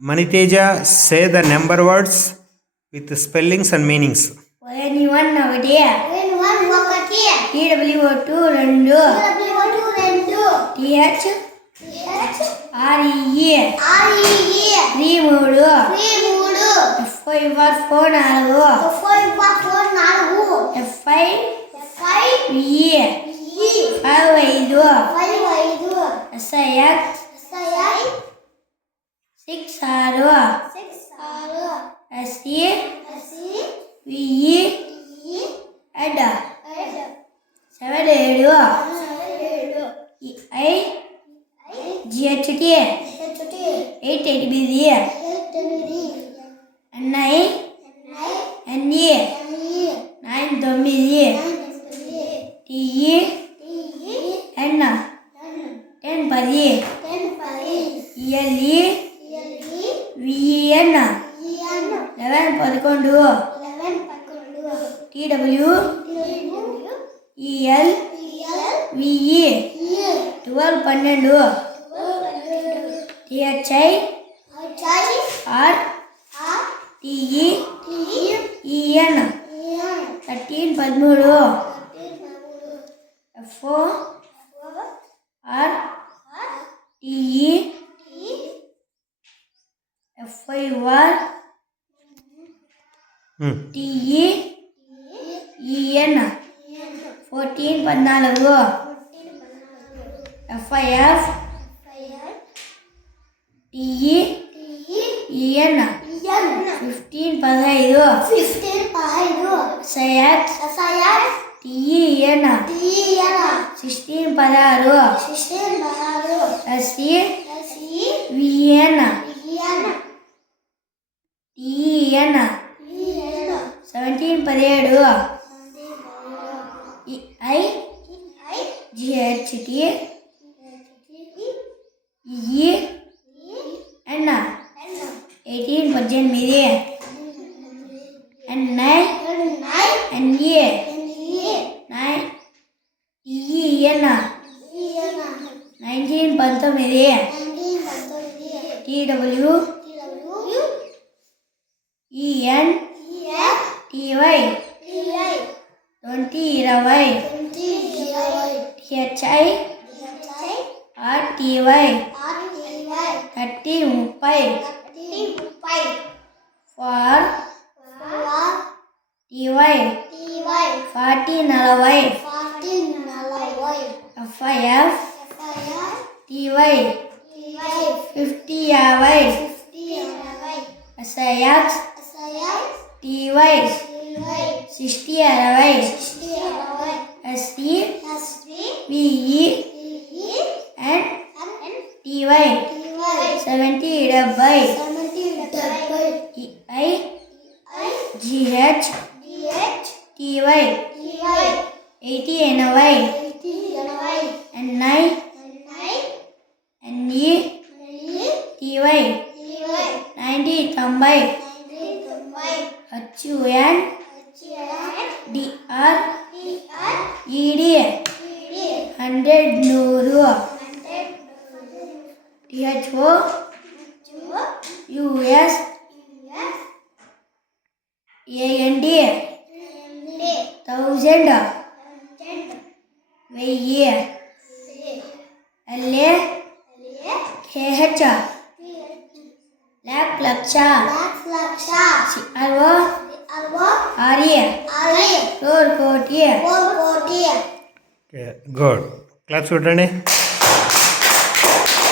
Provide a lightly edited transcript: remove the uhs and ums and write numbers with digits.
Maniteja, say the number words with spellings and meanings. ON1 ఒకటి TWO2 రెండు TH REE 3 మూడు FO4 నాలుగు FI VE 5 ఐదు SIX 6 ఆరు SE VE ED 7 ఏడు EI GHT 8 ఎనిమిది NI NE 9 తొమ్మిది TE N 10 పది ELE VEN 11 11 TW EL VE 12 12 THI R TE EN 13 13 FO R TE FI TE EN 14 14 FIF TE EN 15 15 SIX TE EN 16 16 SE VN TE EN 17 17 EI GHT EE N 18 18 NI NE 9 TEN 19 19 TW EN TY 20 20 THI RTY 30 30 for TY 40 40 FIF TY 50 SIX TY 60 SE VE and TY 70 EI GH TY 80 NI NE TY 90 HUN DR ED 100 ನೂರು THO US AND 1000 వెయ్యి LA KH lakh లక్ష CRO RE crore కోటి Okay, good. Claps కొట్టండి.